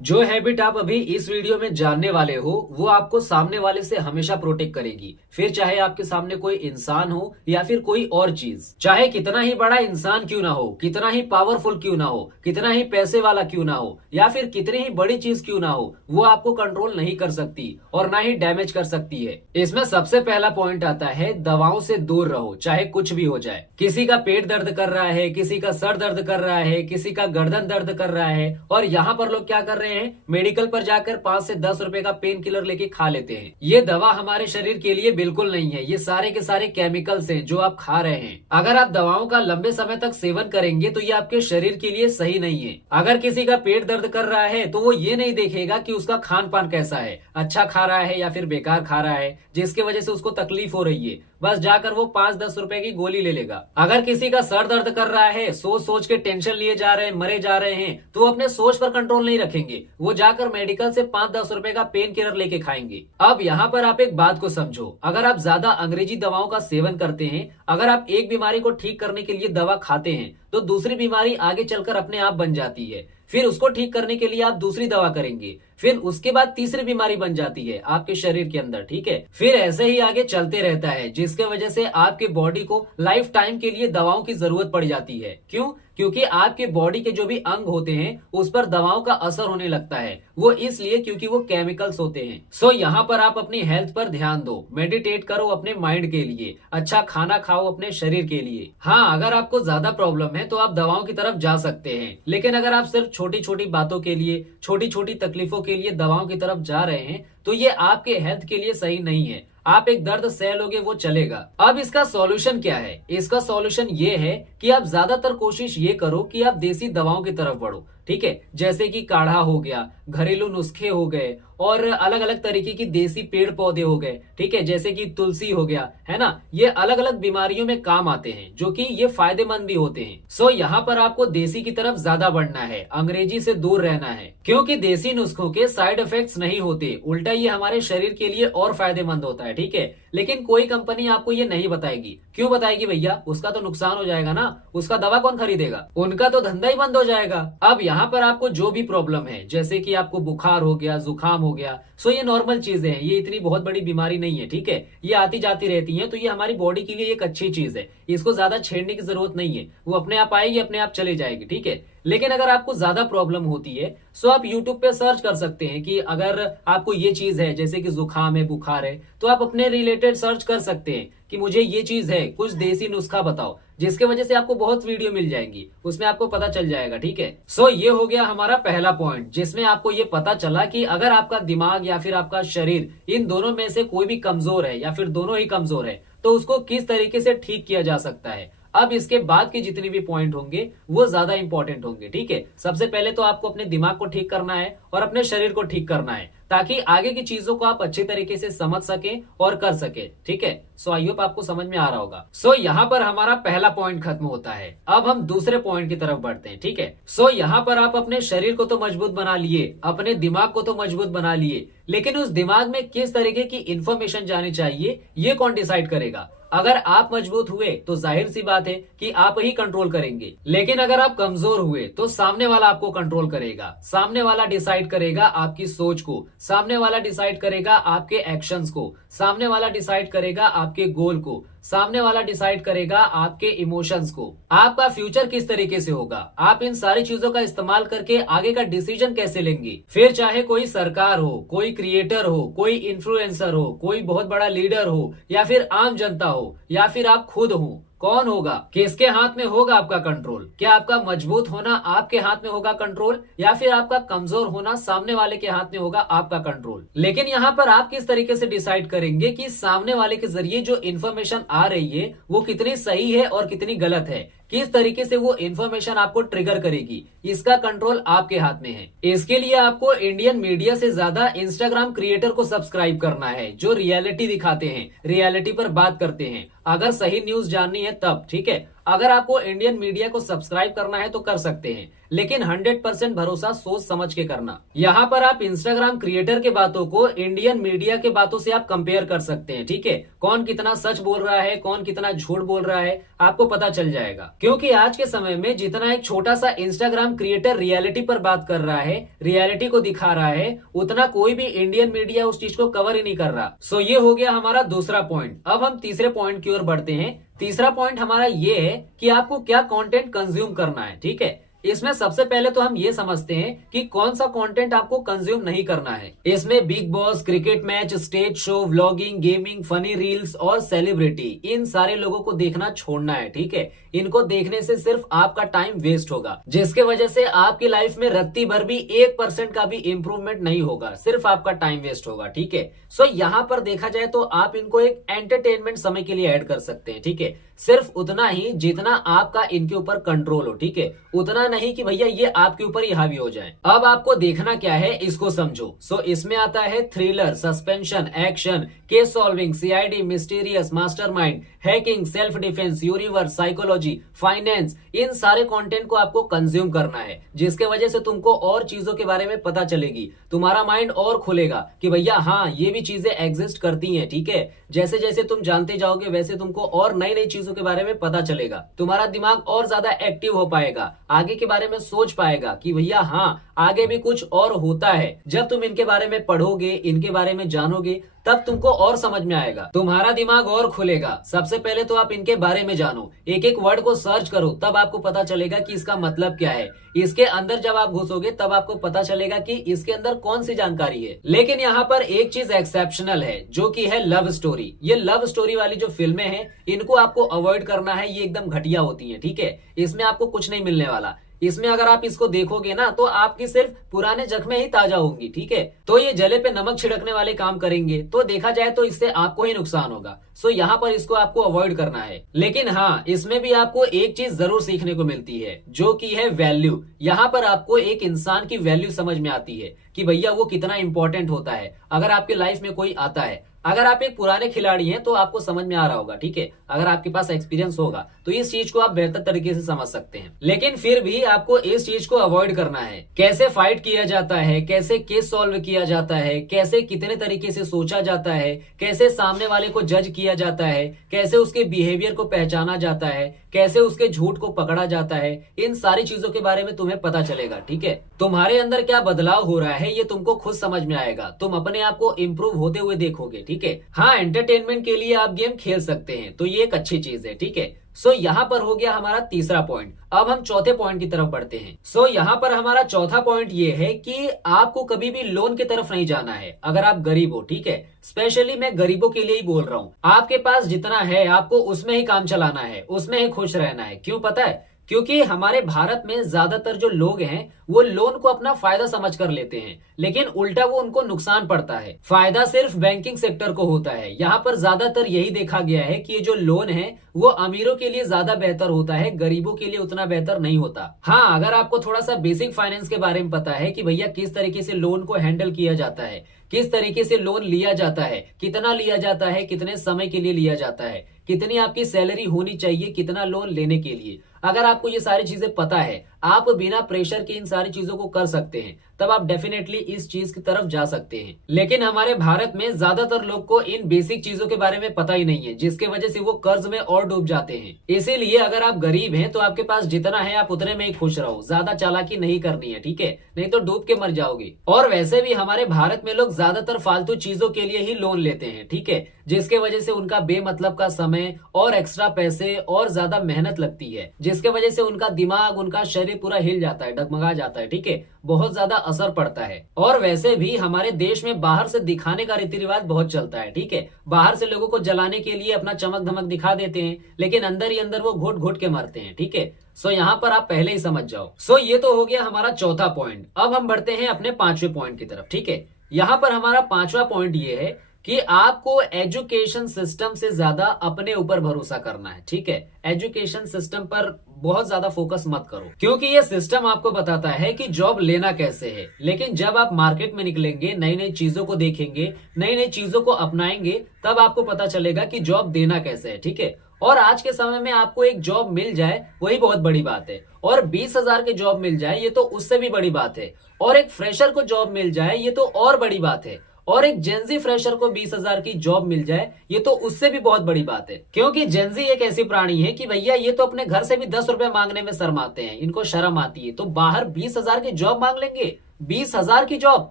जो हैबिट आप अभी इस वीडियो में जानने वाले हो वो आपको सामने वाले से हमेशा प्रोटेक्ट करेगी। फिर चाहे आपके सामने कोई इंसान हो या फिर कोई और चीज, चाहे कितना ही बड़ा इंसान क्यों ना हो, कितना ही पावरफुल क्यों ना हो, कितना ही पैसे वाला क्यों ना हो, या फिर कितनी ही बड़ी चीज क्यों ना हो, वो आपको कंट्रोल नहीं कर सकती और ना ही डैमेज कर सकती है। इसमें सबसे पहला पॉइंट आता है, दवाओं से दूर रहो चाहे कुछ भी हो जाए। किसी का पेट दर्द कर रहा है, किसी का सर दर्द कर रहा है, किसी का गर्दन दर्द कर रहा है, और यहाँ पर लोग क्या कर रहे हैं, मेडिकल पर जाकर 5 से 10 रुपए का पेन किलर लेके खा लेते हैं। ये दवा हमारे शरीर के लिए बिल्कुल नहीं है। ये सारे के सारे केमिकल्स हैं जो आप खा रहे हैं। अगर आप दवाओं का लंबे समय तक सेवन करेंगे तो ये आपके शरीर के लिए सही नहीं है। अगर किसी का पेट दर्द कर रहा है तो वो ये नहीं देखेगा कि उसका खान पान कैसा है, अच्छा खा रहा है या फिर बेकार खा रहा है, जिसकी वजह से उसको तकलीफ हो रही है। बस जाकर वो 5-10 रुपए की गोली ले लेगा। अगर किसी का सर दर्द कर रहा है, सोच सोच के टेंशन लिए जा रहे हैं, मरे जा रहे हैं, तो वो अपने सोच पर कंट्रोल नहीं रखेंगे। वो जाकर मेडिकल से 5-10 रुपए का पेन किलर लेके खाएंगे। अब यहाँ पर आप एक बात को समझो, अगर आप ज्यादा अंग्रेजी दवाओं का सेवन करते हैं, अगर आप एक बीमारी को ठीक करने के लिए दवा खाते हैं तो दूसरी बीमारी आगे चलकर अपने आप बन जाती है। फिर उसको ठीक करने के लिए आप दूसरी दवा करेंगे, फिर उसके बाद तीसरी बीमारी बन जाती है आपके शरीर के अंदर। ठीक है, फिर ऐसे ही आगे चलते रहता है, जिसके वजह से आपके बॉडी को लाइफ टाइम के लिए दवाओं की जरूरत पड़ जाती है। क्यों? क्योंकि आपके बॉडी के जो भी अंग होते हैं उस पर दवाओं का असर होने लगता है। वो इसलिए क्योंकि वो केमिकल्स होते हैं। सो यहाँ पर आप अपनी हेल्थ पर ध्यान दो, मेडिटेट करो अपने माइंड के लिए, अच्छा खाना खाओ अपने शरीर के लिए। हाँ, अगर आपको ज्यादा प्रॉब्लम है तो आप दवाओं की तरफ जा सकते हैं, लेकिन अगर आप सिर्फ छोटी छोटी बातों के लिए, छोटी छोटी तकलीफों के लिए दवाओं की तरफ जा रहे हैं तो ये आपके हेल्थ के लिए सही नहीं है। आप एक दर्द सह लोगे वो चलेगा। अब इसका सॉल्यूशन क्या है? इसका सॉल्यूशन ये है कि आप ज्यादातर कोशिश ये करो कि आप देसी दवाओं की तरफ बढ़ो। ठीक है, जैसे कि काढ़ा हो गया, घरेलू नुस्खे हो गए, और अलग अलग तरीके की देसी पेड़ पौधे हो गए। ठीक है, जैसे कि तुलसी हो गया, है ना। ये अलग अलग बीमारियों में काम आते हैं, जो कि ये फायदेमंद भी होते हैं। सो यहाँ पर आपको देसी की तरफ ज्यादा बढ़ना है, अंग्रेजी से दूर रहना है, क्योंकि देसी नुस्खों के साइड इफेक्ट्स नहीं होते, उल्टा ये हमारे शरीर के लिए और फायदेमंद होता है। ठीक है, लेकिन कोई कंपनी आपको ये नहीं बताएगी। क्यों बताएगी भैया? उसका तो नुकसान हो जाएगा ना, उसका दवा कौन खरीदेगा? उनका तो धंधा ही बंद हो जाएगा। अब यहाँ पर आपको जो भी प्रॉब्लम है, जैसे कि आपको बुखार हो गया, जुकाम हो गया, सो ये नॉर्मल चीजें हैं, ये इतनी बहुत बड़ी बीमारी नहीं है। ठीक है, ये आती जाती रहती है, तो ये हमारी बॉडी के लिए एक अच्छी चीज है, इसको ज्यादा छेड़ने की जरूरत नहीं है। वो अपने आप आएगी, अपने आप चले जाएगी। ठीक है, लेकिन अगर आपको ज्यादा प्रॉब्लम होती है सो आप यूट्यूब पे सर्च कर सकते हैं कि अगर आपको ये चीज है, जैसे कि जुकाम है, बुखार है, तो आप अपने रिलेटेड सर्च कर सकते हैं कि मुझे ये चीज है, कुछ देसी नुस्खा बताओ, जिसके वजह से आपको बहुत वीडियो मिल जाएंगी, उसमें आपको पता चल जाएगा। ठीक है, सो ये हो गया हमारा पहला पॉइंट, जिसमें आपको ये पता चला कि अगर आपका दिमाग या फिर आपका शरीर, इन दोनों में से कोई भी कमजोर है या फिर दोनों ही कमजोर है, तो उसको किस तरीके से ठीक किया जा सकता है। अब इसके बाद के जितने भी पॉइंट होंगे वो ज्यादा इंपॉर्टेंट होंगे। ठीक है, सबसे पहले तो आपको अपने दिमाग को ठीक करना है और अपने शरीर को ठीक करना है, ताकि आगे की चीजों को आप अच्छे तरीके से समझ सके और कर सके। ठीक है, सो आई होप आपको समझ में आ रहा होगा। सो यहाँ पर हमारा पहला पॉइंट खत्म होता है। अब हम दूसरे पॉइंट की तरफ बढ़ते हैं। ठीक है, सो यहाँ पर आप अपने शरीर को तो मजबूत बना लिए, अपने दिमाग को तो मजबूत बना लिए, लेकिन उस दिमाग में किस तरीके की इंफॉर्मेशन जानी चाहिए ये कौन डिसाइड करेगा? अगर आप मजबूत हुए तो जाहिर सी बात है कि आप ही कंट्रोल करेंगे, लेकिन अगर आप कमजोर हुए तो सामने वाला आपको कंट्रोल करेगा। सामने वाला डिसाइड करेगा आपकी सोच को, सामने वाला डिसाइड करेगा आपके एक्शंस को, सामने वाला डिसाइड करेगा आपके गोल को, सामने वाला डिसाइड करेगा आपके इमोशंस को। आपका फ्यूचर किस तरीके से होगा, आप इन सारी चीजों का इस्तेमाल करके आगे का डिसीजन कैसे लेंगे। फिर चाहे कोई सरकार हो, कोई क्रिएटर हो, कोई इन्फ्लुएंसर हो, कोई बहुत बड़ा लीडर हो, या फिर आम जनता हो, या फिर आप खुद हो, कौन होगा? किसके हाथ में होगा आपका कंट्रोल? क्या आपका मजबूत होना आपके हाथ में होगा कंट्रोल, या फिर आपका कमजोर होना सामने वाले के हाथ में होगा आपका कंट्रोल? लेकिन यहाँ पर आप किस तरीके से डिसाइड करेंगे कि सामने वाले के जरिए जो इन्फॉर्मेशन आ रही है वो कितनी सही है और कितनी गलत है, किस तरीके से वो इन्फॉर्मेशन आपको ट्रिगर करेगी, इसका कंट्रोल आपके हाथ में है। इसके लिए आपको इंडियन मीडिया से ज्यादा इंस्टाग्राम क्रिएटर को सब्सक्राइब करना है, जो रियलिटी दिखाते हैं, रियलिटी पर बात करते हैं। अगर सही न्यूज जाननी है तब। ठीक है, अगर आपको इंडियन मीडिया को सब्सक्राइब करना है तो कर सकते हैं, लेकिन 100% भरोसा सोच समझ के करना। यहाँ पर आप इंस्टाग्राम क्रिएटर के बातों को इंडियन मीडिया के बातों से आप कंपेयर कर सकते हैं, ठीक है। कौन कितना सच बोल रहा है, कौन कितना झूठ बोल रहा है, आपको पता चल जाएगा। क्योंकि आज के समय में जितना एक छोटा सा इंस्टाग्राम क्रिएटर रियलिटी पर बात कर रहा है, रियलिटी को दिखा रहा है, उतना कोई भी इंडियन मीडिया उस चीज को कवर ही नहीं कर रहा। सो ये हो गया हमारा दूसरा पॉइंट। अब हम तीसरे पॉइंट की ओर बढ़ते हैं। तीसरा पॉइंट हमारा ये है कि आपको क्या कंटेंट कंज्यूम करना है, ठीक है। इसमें सबसे पहले तो हम ये समझते हैं कि कौन सा कंटेंट आपको कंज्यूम नहीं करना है। इसमें big boss, cricket match, stage show, vlogging, gaming, funny reels और सेलिब्रिटी, इन सारे लोगों को देखना छोड़ना है, ठीक है। इनको देखने से सिर्फ आपका टाइम वेस्ट होगा, जिसके वजह से आपकी लाइफ में रत्ती भर भी 1% का भी इंप्रूवमेंट नहीं होगा, सिर्फ आपका टाइम वेस्ट होगा, ठीक है। सो यहाँ पर देखा जाए तो आप इनको एक एंटरटेनमेंट समय के लिए ऐड कर सकते हैं, ठीक है। सिर्फ उतना ही जितना आपका इनके ऊपर कंट्रोल हो, ठीक है। उतना नहीं कि भैया ये आपके ऊपर ही हावी हो जाए। अब आपको देखना क्या है, इसको समझो। सो इसमें आता है thriller, suspension, action, case solving, CID, mysterious, mastermind, hacking, self defence, universe, psychology, finance. इन सारे कंटेंट को आपको कंज्यूम करना है, जिसके वजह से तुमको और चीजों के बारे में पता चलेगी। तुम्हारा माइंड और खुलेगा कि भैया हाँ, ये भी चीजें एग्जिस्ट करती हैं, ठीक है। जैसे जैसे तुम जानते जाओगे वैसे तुमको और नई नई चीजों के बारे में पता चलेगा। तुम्हारा दिमाग और ज्यादा एक्टिव हो पाएगा, आगे के बारे में सोच पाएगा कि भैया हाँ, आगे भी कुछ और होता है। जब तुम इनके बारे में पढ़ोगे, इनके बारे में जानोगे, तब तुमको और समझ में आएगा, तुम्हारा दिमाग और खुलेगा। सबसे पहले तो आप इनके बारे में जानो, एक एक वर्ड को सर्च करो, तब आपको पता चलेगा कि इसका मतलब क्या है। इसके अंदर जब आप घुसोगे तब आपको पता चलेगा कि इसके अंदर कौन सी जानकारी है। लेकिन यहाँ पर एक चीज एक्सेप्शनल है, जो कि है लव स्टोरी। ये लव स्टोरी वाली जो फिल्में हैं, इनको आपको अवॉइड करना है। ये एकदम घटिया होती है, ठीक है। इसमें आपको कुछ नहीं मिलने वाला। इसमें अगर आप इसको देखोगे ना तो आपकी सिर्फ पुराने जख्में ही ताजा होंगी, ठीक है। तो ये जले पे नमक छिड़कने वाले काम करेंगे, तो देखा जाए तो इससे आपको ही नुकसान होगा। सो यहाँ पर इसको आपको अवॉइड करना है। लेकिन हाँ, इसमें भी आपको एक चीज जरूर सीखने को मिलती है, जो कि है वैल्यू। यहाँ पर आपको एक इंसान की वैल्यू समझ में आती है कि भैया वो कितना इंपॉर्टेंट होता है। अगर आपके लाइफ में कोई आता है, अगर आप एक पुराने खिलाड़ी हैं तो आपको समझ में आ रहा होगा, ठीक है। अगर आपके पास एक्सपीरियंस होगा तो इस चीज को आप बेहतर तरीके से समझ सकते हैं। लेकिन फिर भी आपको इस चीज को अवॉइड करना है। कैसे फाइट किया जाता है, कैसे केस सॉल्व किया जाता है, कैसे कितने तरीके से सोचा जाता है, कैसे सामने वाले को जज किया जाता है, कैसे उसके बिहेवियर को पहचाना जाता है, कैसे उसके झूठ को पकड़ा जाता है, इन सारी चीजों के बारे में तुम्हें पता चलेगा, ठीक है। तुम्हारे अंदर क्या बदलाव हो रहा है ये तुमको खुद समझ में आएगा। तुम अपने आप को इम्प्रूव होते हुए देखोगे, ठीक है। हाँ, एंटरटेनमेंट के लिए आप गेम खेल सकते हैं, तो ये एक अच्छी चीज है, ठीक है। सो यहाँ पर हो गया हमारा तीसरा पॉइंट। अब हम चौथे पॉइंट की तरफ बढ़ते हैं। सो यहाँ पर हमारा चौथा पॉइंट ये है कि आपको कभी भी लोन की तरफ नहीं जाना है अगर आप गरीब हो, ठीक है। स्पेशली मैं गरीबों के लिए ही बोल रहा हूँ। आपके पास जितना है आपको उसमें ही काम चलाना है, उसमें ही खुश रहना है। क्यों पता है? क्योंकि हमारे भारत में ज्यादातर जो लोग हैं वो लोन को अपना फायदा समझ कर लेते हैं, लेकिन उल्टा वो उनको नुकसान पड़ता है। फायदा सिर्फ बैंकिंग सेक्टर को होता है। यहाँ पर ज्यादातर यही देखा गया है कि ये जो लोन है वो अमीरों के लिए ज्यादा बेहतर होता है, गरीबों के लिए उतना बेहतर नहीं होता। हाँ, अगर आपको थोड़ा सा बेसिक फाइनेंस के बारे में पता है कि भैया किस तरीके से लोन को हैंडल किया जाता है, किस तरीके से लोन लिया जाता है, कितना लिया जाता है, कितने समय के लिए लिया जाता है, कितनी आपकी सैलरी होनी चाहिए कितना लोन लेने के लिए, अगर आपको ये सारी चीजें पता है, आप बिना प्रेशर के इन सारी चीजों को कर सकते हैं, तब आप डेफिनेटली इस चीज की तरफ जा सकते हैं। लेकिन हमारे भारत में ज्यादातर लोग को इन बेसिक चीजों के बारे में पता ही नहीं है, जिसके वजह से वो कर्ज में और डूब जाते हैं। इसीलिए अगर आप गरीब हैं तो आपके पास जितना है आप उतने में ही खुश रहो, ज्यादा चालाकी नहीं करनी है, ठीक है, नहीं तो डूब के मर जाओगे। और वैसे भी हमारे भारत में लोग ज्यादातर फालतू चीजों के लिए ही लोन लेते हैं, ठीक है, जिसके वजह से उनका बेमतलब का समय और एक्स्ट्रा पैसे और ज्यादा मेहनत लगती है, जिसके वजह से उनका दिमाग, उनका शरीर पूरा हिल जाता है, डगमगा जाता है, ठीक है, बहुत ज्यादा असर पड़ता है। और वैसे भी हमारे देश में बाहर से दिखाने का रीति रिवाज बहुत चलता है, ठीक है, बाहर से लोगों को जलाने के लिए अपना चमक धमक दिखा देते हैं, लेकिन अंदर ही अंदर वो घुट घुट के मरते हैं, ठीक है। सो यहाँ पर आप पहले ही समझ जाओ। सो ये तो हो गया हमारा चौथा पॉइंट। अब हम बढ़ते हैं अपने पांचवें पॉइंट की तरफ, ठीक है। यहाँ पर हमारा पांचवा पॉइंट ये है कि आपको एजुकेशन सिस्टम से ज्यादा अपने ऊपर भरोसा करना है, ठीक है। एजुकेशन सिस्टम पर बहुत ज्यादा फोकस मत करो, क्योंकि ये सिस्टम आपको बताता है कि जॉब लेना कैसे है, लेकिन जब आप मार्केट में निकलेंगे, नई नई चीजों को देखेंगे, नई नई चीजों को अपनाएंगे, तब आपको पता चलेगा कि जॉब देना कैसे है, ठीक है। और आज के समय में आपको एक जॉब मिल जाए वही बहुत बड़ी बात है। और 20,000 की जॉब मिल जाए ये तो उससे भी बड़ी बात है, और एक फ्रेशर को जॉब मिल जाए ये तो और बड़ी बात है, और एक जेंजी फ्रेशर को 20,000 की जॉब मिल जाए ये तो उससे भी बहुत बड़ी बात है। क्योंकि जेंजी एक ऐसी प्राणी है कि भैया ये तो अपने घर से भी 10 रुपए मांगने में शर्माते हैं, इनको शर्म आती है, तो बाहर 20,000 की जॉब मांग लेंगे। 20,000 की जॉब,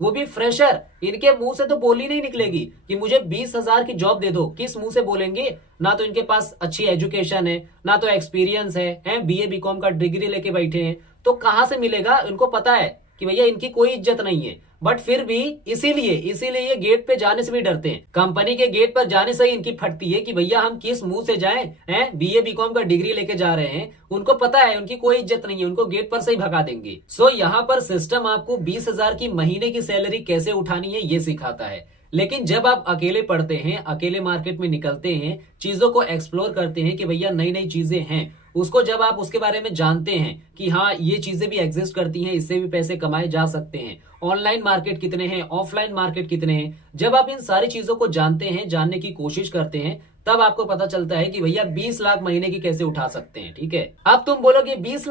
वो भी फ्रेशर। इनके मुंह से तो बोली नहीं निकलेगी कि मुझे 20,000 की जॉब दे दो। किस मुंह से बोलेंगे? ना तो इनके पास अच्छी एजुकेशन है, ना तो एक्सपीरियंस है, बीए बीकॉम का डिग्री लेके बैठे हैं, तो कहां से मिलेगा? इनको पता है कि भैया इनकी कोई इज्जत नहीं है, बट फिर भी इसीलिए ये गेट पे जाने से भी डरते हैं। कंपनी के गेट पर जाने से ही इनकी फटती है कि भैया हम किस मुंह से जाएं, हैं? बीए बीकॉम का डिग्री लेके जा रहे हैं, उनको पता है उनकी कोई इज्जत नहीं है, उनको गेट पर से ही भगा देंगे। सो यहाँ पर सिस्टम आपको 20,000 की महीने की सैलरी कैसे उठानी है ये सिखाता है। लेकिन जब आप अकेले पढ़ते हैं, अकेले मार्केट में निकलते हैं, चीजों को एक्सप्लोर करते हैं कि भैया नई नई चीजें हैं, उसको जब आप उसके बारे में जानते हैं कि हाँ ये चीजें भी एग्जिस्ट करती हैं, इससे भी पैसे कमाए जा सकते हैं, ऑनलाइन मार्केट कितने हैं, ऑफलाइन मार्केट कितने हैं, जब आप इन सारी चीजों को जानते हैं, जानने की कोशिश करते हैं, तब आपको पता चलता है कि भैया 20 लाख महीने की कैसे उठा सकते हैं। ठीक है, अब तुम बोलोगे 20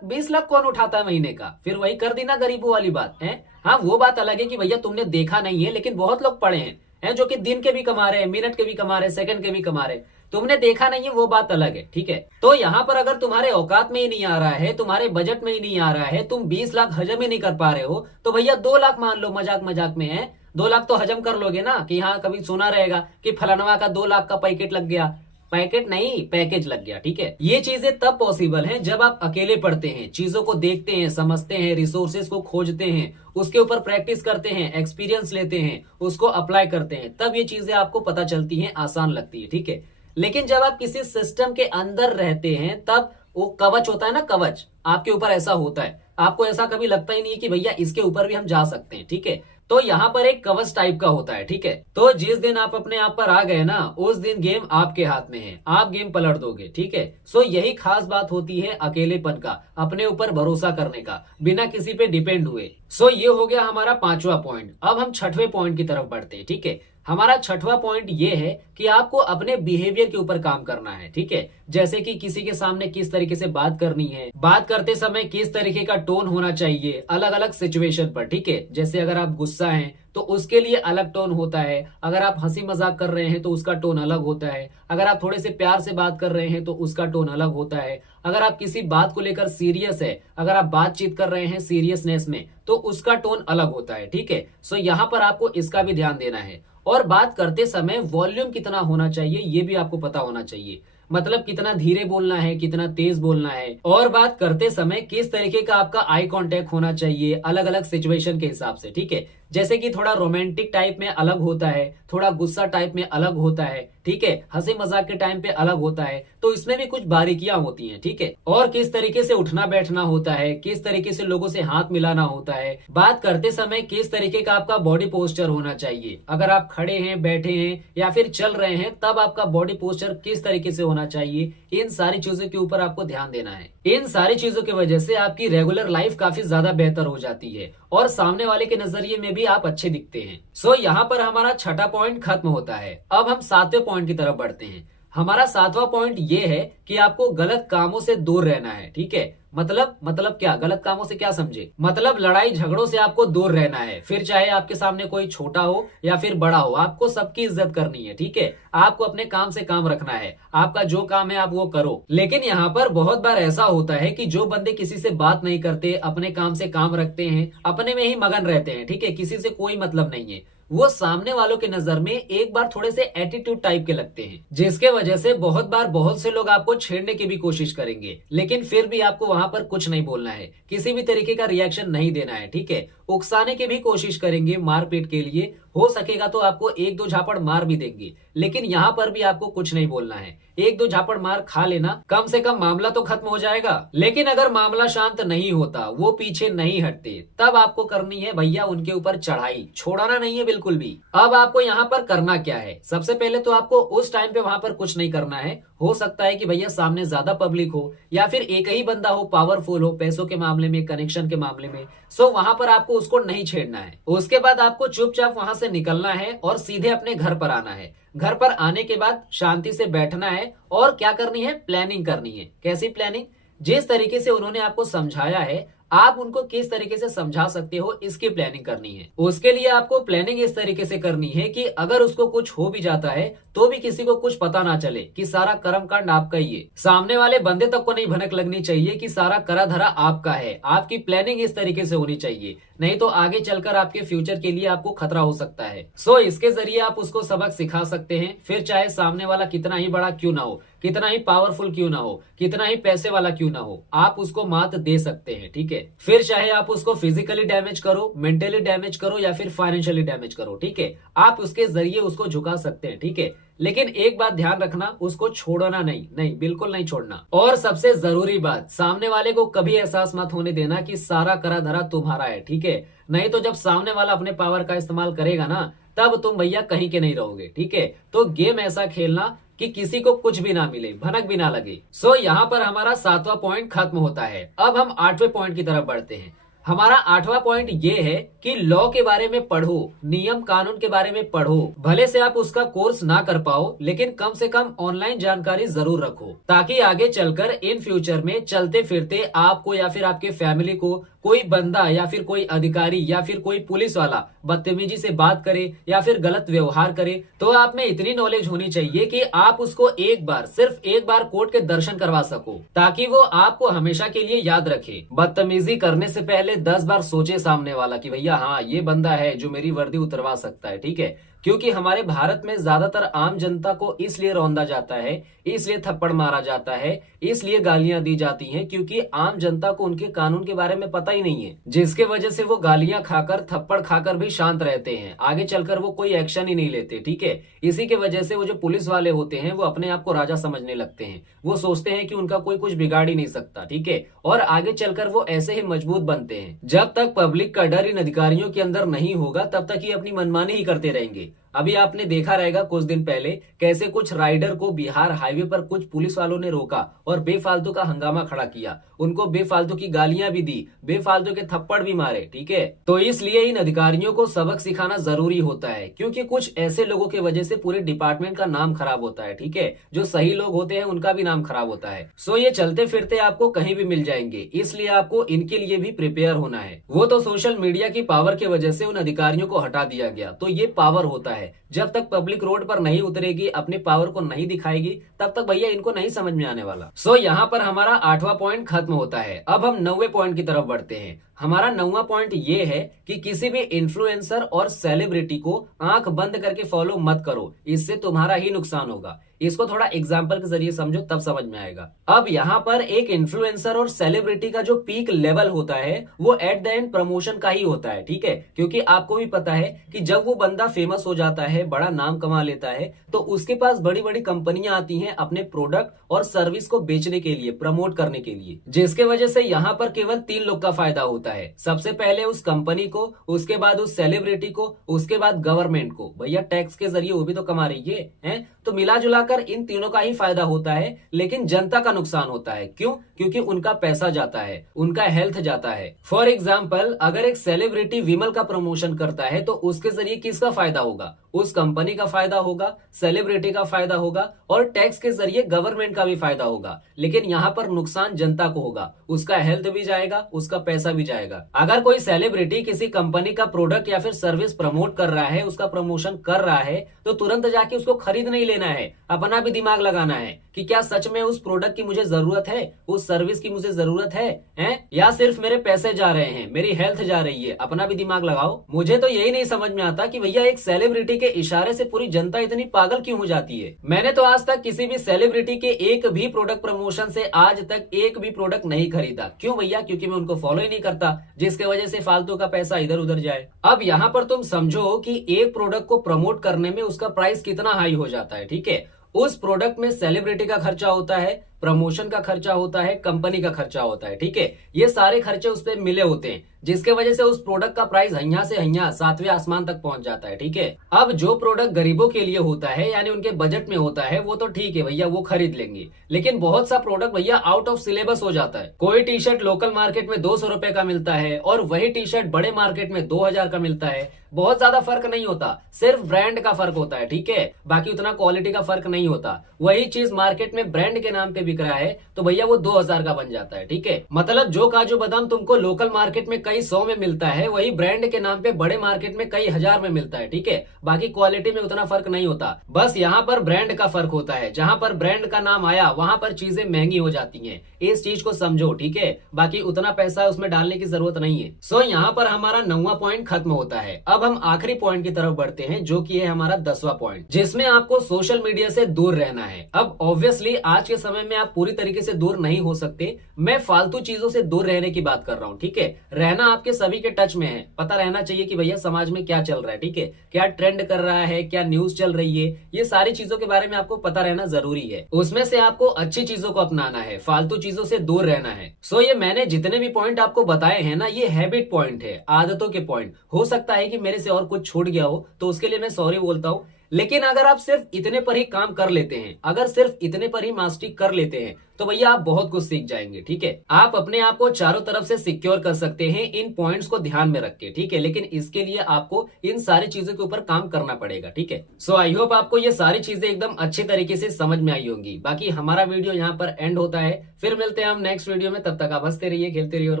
लाख कौन उठाता है महीने का? फिर वही कर दी ना गरीबों वाली बात है। हाँ वो बात अलग है कि भैया तुमने देखा नहीं है, लेकिन बहुत लोग पढ़े हैं जो कि दिन के भी कमा रहे हैं, मिनट के भी कमा रहे हैं, सेकंड के भी कमा रहे हैं। तुमने देखा नहीं है वो बात अलग है। ठीक है, तो यहाँ पर अगर तुम्हारे औकात में ही नहीं आ रहा है, तुम्हारे बजट में ही नहीं आ रहा है, तुम 20 लाख हजम ही नहीं कर पा रहे हो, तो भैया 2 लाख मान लो, मजाक मजाक में है, 2 लाख तो हजम कर लोगे ना। कि हाँ कभी सुना रहेगा कि फलानवा का 2 लाख का पैकेट लग गया, पैकेट नहीं पैकेज लग गया। ठीक है, ये चीजें तब पॉसिबल हैं जब आप अकेले पढ़ते हैं, चीजों को देखते हैं, समझते हैं, रिसोर्सेज को खोजते हैं, उसके ऊपर प्रैक्टिस करते हैं, एक्सपीरियंस लेते हैं, उसको अप्लाई करते हैं, तब ये चीजें आपको पता चलती हैं, आसान लगती है। ठीक है, लेकिन जब आप किसी सिस्टम के अंदर रहते हैं, तब वो कवच होता है ना, कवच आपके ऊपर ऐसा होता है, आपको ऐसा कभी लगता ही नहीं कि भैया इसके ऊपर भी हम जा सकते हैं। ठीक है, तो यहाँ पर एक कवच टाइप का होता है। ठीक है, तो जिस दिन आप अपने आप पर आ गए ना, उस दिन गेम आपके हाथ में है, आप गेम पलट दोगे। ठीक है, सो यही खास बात होती है अकेलेपन का, अपने ऊपर भरोसा करने का, बिना किसी पे डिपेंड हुए। सो ये हो गया हमारा 5वां पॉइंट। अब हम 6वें पॉइंट की तरफ बढ़ते हैं। ठीक है, हमारा 6वां पॉइंट ये है कि आपको अपने बिहेवियर के ऊपर काम करना है। ठीक है, जैसे कि किसी के सामने किस तरीके से बात करनी है, बात करते समय किस तरीके का टोन होना चाहिए अलग अलग सिचुएशन पर। ठीक है, जैसे अगर आप गुस्सा हैं तो उसके लिए अलग टोन होता है, अगर आप हंसी मजाक कर रहे हैं तो उसका टोन अलग होता है, अगर आप थोड़े से प्यार से बात कर रहे हैं तो उसका टोन अलग होता है, अगर आप किसी बात को लेकर सीरियस है, अगर आप बातचीत कर रहे हैं सीरियसनेस में, तो उसका टोन अलग होता है। ठीक है, सो यहाँ पर आपको इसका भी ध्यान देना है। और बात करते समय वॉल्यूम कितना होना चाहिए ये भी आपको पता होना चाहिए, मतलब कितना धीरे बोलना है, कितना तेज बोलना है, और बात करते समय किस तरीके का आपका आई कांटेक्ट होना चाहिए अलग अलग सिचुएशन के हिसाब से। ठीक है, जैसे कि थोड़ा रोमांटिक टाइप में अलग होता है, थोड़ा गुस्सा टाइप में अलग होता है। ठीक है, हंसी मजाक के टाइम पे अलग होता है, तो इसमें भी कुछ बारीकियां होती हैं। ठीक है, और किस तरीके से उठना बैठना होता है, किस तरीके से लोगों से हाथ मिलाना होता है, बात करते समय किस तरीके का आपका बॉडी पोस्चर होना चाहिए, अगर आप खड़े हैं, बैठे हैं या फिर चल रहे हैं, तब आपका बॉडी पोस्चर किस तरीके से होना चाहिए, इन सारी चीजों के ऊपर आपको ध्यान देना है। इन सारी चीजों की वजह से आपकी रेगुलर लाइफ काफी ज्यादा बेहतर हो जाती है और सामने वाले के नजरिए में भी आप अच्छे दिखते हैं। सो यहाँ पर हमारा 6वां पॉइंट खत्म होता है। अब हम 7वें पॉइंट की तरफ बढ़ते हैं। हमारा 7वां पॉइंट ये है कि आपको गलत कामों से दूर रहना है। ठीक है, मतलब क्या, गलत कामों से क्या समझे, मतलब लड़ाई झगड़ों से आपको दूर रहना है। फिर चाहे आपके सामने कोई छोटा हो या फिर बड़ा हो, आपको सबकी इज्जत करनी है। ठीक है, आपको अपने काम से काम रखना है, आपका जो काम है आप वो करो। लेकिन यहाँ पर बहुत बार ऐसा होता है कि जो बंदे किसी से बात नहीं करते, अपने काम से काम रखते हैं, अपने में ही मगन रहते हैं, ठीक है, किसी से कोई मतलब नहीं है, वो सामने वालों के नजर में एक बार थोड़े से एटीट्यूड टाइप के लगते हैं, जिसके वजह से बहुत बार बहुत से लोग आपको छेड़ने की भी कोशिश करेंगे, लेकिन फिर भी आपको वहां पर कुछ नहीं बोलना है, किसी भी तरीके का रिएक्शन नहीं देना है। ठीक है, उकसाने की भी कोशिश करेंगे मारपीट के लिए, हो सकेगा तो आपको 1-2 झापड़ मार भी देंगे, लेकिन यहाँ पर भी आपको कुछ नहीं बोलना है। 1-2 झापड़ मार खा लेना, कम से कम मामला तो खत्म हो जाएगा। लेकिन अगर मामला शांत नहीं होता, वो पीछे नहीं हटते, तब आपको करनी है भैया उनके ऊपर चढ़ाई, छोड़ाना नहीं है बिल्कुल भी। अब आपको यहाँ पर करना क्या है, सबसे पहले तो आपको उस टाइम पे वहां पर कुछ नहीं करना है। हो सकता है कि भैया सामने ज्यादा पब्लिक हो या फिर एक ही बंदा हो, पावरफुल हो पैसों के मामले में, कनेक्शन के मामले में, सो वहां पर आपको उसको नहीं छेड़ना है। उसके बाद आपको चुपचाप वहां से निकलना है और सीधे अपने घर पर आना है। घर पर आने के बाद शांति से बैठना है और क्या करनी है, प्लानिंग करनी है। कैसी प्लानिंग, जिस तरीके से उन्होंने आपको समझाया है, आप उनको किस तरीके से समझा सकते हो, इसकी प्लानिंग करनी है। उसके लिए आपको प्लानिंग इस तरीके से करनी है कि अगर उसको कुछ हो भी जाता है तो भी किसी को कुछ पता ना चले कि सारा कर्मकांड आपका ही है। सामने वाले बंदे तक को नहीं भनक लगनी चाहिए कि सारा करा धरा आपका है। आपकी प्लानिंग इस तरीके से होनी चाहिए, नहीं तो आगे चलकर आपके फ्यूचर के लिए आपको खतरा हो सकता है। सो इसके जरिए आप उसको सबक सिखा सकते हैं। फिर चाहे सामने वाला कितना ही बड़ा क्यों ना हो, कितना ही पावरफुल क्यों ना हो, कितना ही पैसे वाला क्यों ना हो, आप उसको मात दे सकते हैं। ठीक है, फिर चाहे आप उसको फिजिकली डैमेज करो, मेंटली डैमेज करो या फिर फाइनेंशियली डैमेज करो। ठीक है, आप उसके जरिए उसको झुका सकते हैं। ठीक है, लेकिन एक बात ध्यान रखना, उसको छोड़ना नहीं, नहीं बिल्कुल नहीं छोड़ना। और सबसे जरूरी बात, सामने वाले को कभी एहसास मत होने देना कि सारा करा धरा तुम्हारा है। ठीक है, नहीं तो जब सामने वाला अपने पावर का इस्तेमाल करेगा ना, तब तुम भैया कहीं के नहीं रहोगे। ठीक है, तो गेम ऐसा खेलना कि किसी को कुछ भी ना मिले, भनक भी ना लगे। सो यहाँ पर हमारा 7वां पॉइंट खत्म होता है। अब हम 8वें पॉइंट की तरफ बढ़ते हैं। हमारा 8वां पॉइंट ये है कि लॉ के बारे में पढ़ो, नियम कानून के बारे में पढ़ो। भले से आप उसका कोर्स ना कर पाओ, लेकिन कम से कम ऑनलाइन जानकारी जरूर रखो, ताकि आगे चलकर इन फ्यूचर में चलते फिरते आपको या फिर आपके फैमिली को कोई बंदा या फिर कोई अधिकारी या फिर कोई पुलिस वाला बदतमीजी से बात करे या फिर गलत व्यवहार करे, तो आप में इतनी नॉलेज होनी चाहिए कि आप उसको एक बार, सिर्फ एक बार कोर्ट के दर्शन करवा सको, ताकि वो आपको हमेशा के लिए याद रखे। बदतमीजी करने से पहले 10 बार सोचे सामने वाला कि भैया हाँ, ये बंदा है जो मेरी वर्दी उतरवा सकता है। ठीक है, क्योंकि हमारे भारत में ज्यादातर आम जनता को इसलिए रौंदा जाता है, इसलिए थप्पड़ मारा जाता है, इसलिए गालियां दी जाती हैं, क्योंकि आम जनता को उनके कानून के बारे में पता ही नहीं है, जिसके वजह से वो गालियां खाकर, थप्पड़ खाकर भी शांत रहते हैं। आगे चलकर वो कोई एक्शन ही नहीं लेते। ठीक है, इसी के वजह से वो जो पुलिस वाले होते हैं वो अपने आप को राजा समझने लगते हैं। वो सोचते हैं कि उनका कोई कुछ बिगाड़ ही नहीं सकता। ठीक है, और आगे चलकर वो ऐसे ही मजबूत बनते हैं। जब तक पब्लिक का डर इन अधिकारियों के अंदर नहीं होगा, तब तक ये अपनी मनमानी ही करते रहेंगे। अभी आपने देखा रहेगा कुछ दिन पहले कैसे कुछ राइडर को बिहार हाईवे पर कुछ पुलिस वालों ने रोका और बेफालतू का हंगामा खड़ा किया, उनको बेफालतू की गालियां भी दी, बेफालतू के थप्पड़ भी मारे। ठीक है, तो इसलिए इन अधिकारियों को सबक सिखाना जरूरी होता है, क्योंकि कुछ ऐसे लोगों की वजह से पूरे डिपार्टमेंट का नाम खराब होता है। ठीक है, जो सही लोग होते हैं उनका भी नाम खराब होता है। सो ये चलते फिरते आपको कहीं भी मिल जाएंगे, इसलिए आपको इनके लिए भी प्रिपेयर होना है। वो तो सोशल मीडिया की पावर की वजह से उन अधिकारियों को हटा दिया गया, तो ये पावर होता है। जब तक पब्लिक रोड पर नहीं उतरेगी, अपने पावर को नहीं दिखाएगी, तब तक भैया इनको नहीं समझ में आने वाला। सो यहाँ पर हमारा 8वां पॉइंट खत्म होता है। अब हम 9वें पॉइंट की तरफ बढ़ते हैं। हमारा 9वां पॉइंट ये है कि किसी भी इन्फ्लुएंसर और सेलिब्रिटी को आंख बंद करके फॉलो मत करो, इससे तुम्हारा ही नुकसान होगा। इसको थोड़ा एग्जाम्पल के जरिए समझो, तब समझ में आएगा। अब यहाँ पर एक इन्फ्लुएंसर और सेलिब्रिटी का जो पीक लेवल होता है वो एट द एंड प्रमोशन का ही होता है। ठीक है, क्योंकि आपको भी पता है कि जब वो बंदा फेमस हो जाता है, बड़ा नाम कमा लेता है, तो उसके पास बड़ी बड़ी कंपनियां आती हैं अपने प्रोडक्ट और सर्विस को बेचने के लिए, प्रमोट करने के लिए, जिसके वजह से यहाँ पर केवल 3 लोग का फायदा होता है। सबसे पहले उस कंपनी को, उसके बाद उस सेलिब्रिटी को, उसके बाद गवर्नमेंट को। भैया टैक्स के जरिए वो भी तो कमा रही है, तो मिला जुलाकर इन तीनों का ही फायदा होता है, लेकिन जनता का नुकसान होता है। क्यों? क्योंकि उनका पैसा जाता है, उनका हेल्थ जाता है। फॉर एग्जाम्पल, अगर एक सेलिब्रिटी विमल का प्रमोशन करता है तो उसके जरिए किसका फायदा होगा? उस कंपनी का फायदा होगा, सेलिब्रिटी का फायदा होगा और टैक्स के जरिए गवर्नमेंट का भी फायदा होगा। लेकिन यहाँ पर नुकसान जनता को होगा, उसका हेल्थ भी जाएगा, उसका पैसा भी जाएगा। अगर कोई सेलिब्रिटी किसी कंपनी का प्रोडक्ट या फिर सर्विस प्रमोट कर रहा है, उसका प्रमोशन कर रहा है, तो तुरंत जाके उसको खरीद नहीं लेना है, अपना भी दिमाग लगाना है कि क्या सच में उस प्रोडक्ट की मुझे जरूरत है, उस सर्विस की मुझे जरूरत है या सिर्फ मेरे पैसे जा रहे हैं, मेरी हेल्थ जा रही है। अपना भी दिमाग लगाओ। मुझे तो यही नहीं समझ में आता कि भैया एक सेलिब्रिटी के इशारे से पूरी जनता इतनी पागल क्यों हो जाती है। मैंने तो आज तक किसी भी सेलिब्रिटी के एक भी प्रोडक्ट प्रमोशन से आज तक एक भी प्रोडक्ट नहीं खरीदा। क्यों भैया? क्योंकि मैं उनको फॉलो ही नहीं करता, जिसके वजह से फालतू का पैसा इधर उधर जाए। अब यहाँ पर तुम समझो कि एक प्रोडक्ट को प्रमोट करने में उसका प्राइस कितना हाई हो जाता है। ठीक है, उस प्रोडक्ट में सेलिब्रिटी का खर्चा होता है, प्रमोशन का खर्चा होता है, कंपनी का खर्चा होता है। ठीक है, ये सारे खर्चे उस पर मिले होते हैं, जिसके वजह से उस प्रोडक्ट का प्राइस हइया से हइया 7वें आसमान तक पहुंच जाता है। ठीक है, अब जो प्रोडक्ट गरीबों के लिए होता है, यानी उनके बजट में होता है, वो तो ठीक है भैया, वो खरीद लेंगे। लेकिन बहुत सा प्रोडक्ट भैया आउट ऑफ सिलेबस हो जाता है। कोई टी शर्ट लोकल मार्केट में 200 रुपए का मिलता है और वही टी शर्ट बड़े मार्केट में 2000 का मिलता है। बहुत ज्यादा फर्क नहीं होता, सिर्फ ब्रांड का फर्क होता है। ठीक है, बाकी उतना क्वालिटी का फर्क नहीं होता। वही चीज मार्केट में ब्रांड के नाम पे बिक रहा है तो भैया वो 2000 का बन जाता है। ठीक है, मतलब जो काजू बादाम तुमको लोकल मार्केट में कई 100 में मिलता है वही ब्रांड के नाम पे बड़े मार्केट में कई 1000 में मिलता है। ठीक है, बाकी क्वालिटी में उतना फर्क नहीं होता, बस यहाँ पर ब्रांड का फर्क होता है। जहाँ पर ब्रांड का नाम आया वहां पर चीजें महंगी हो जाती हैं, इस चीज को समझो। ठीक है, बाकी उतना पैसा उसमें डालने की जरूरत नहीं है। सो यहाँ पर हमारा 9वां पॉइंट खत्म होता है। अब हम आखिरी पॉइंट की तरफ बढ़ते हैं जो कि है हमारा 10वां पॉइंट, जिसमें आपको सोशल मीडिया से दूर रहना है। अब ऑब्वियसली आज के समय में आप पूरी तरीके से दूर नहीं हो सकते, मैं फालतू चीजों से दूर रहने की बात कर रहा हूँ। ठीक है, रहना आपके सभी के टच में है, पता रहना चाहिए कि भैया समाज में क्या चल रहा है। ठीक है, क्या ट्रेंड कर रहा है, क्या न्यूज चल रही है, ये सारी चीजों के बारे में आपको पता रहना जरूरी है। उसमें से आपको अच्छी चीजों को अपनाना है, फालतू चीजों से दूर रहना है। सो ये मैंने जितने भी पॉइंट आपको बताए हैं ना, ये हैबिट पॉइंट है, आदतों के पॉइंट। हो सकता है कि मेरे से और कुछ छूट गया हो तो उसके लिए मैं सॉरी बोलता हूँ, लेकिन अगर आप सिर्फ इतने पर ही काम कर लेते हैं, अगर सिर्फ इतने पर ही मास्टरी कर लेते हैं तो भैया आप बहुत कुछ सीख जाएंगे। ठीक है, आप अपने आप को चारों तरफ से सिक्योर कर सकते हैं इन पॉइंट्स को ध्यान में रख के। ठीक है, लेकिन इसके लिए आपको इन सारी चीजों के ऊपर काम करना पड़ेगा। ठीक है, सो आई होप आपको ये सारी चीजें एकदम अच्छे तरीके से समझ में आई होंगी। बाकी हमारा वीडियो यहाँ पर एंड होता है, फिर मिलते हैं हम नेक्स्ट वीडियो में। तब तक आप हंसते रहिए, खेलते रहिए और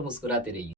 मुस्कुराते रहिए।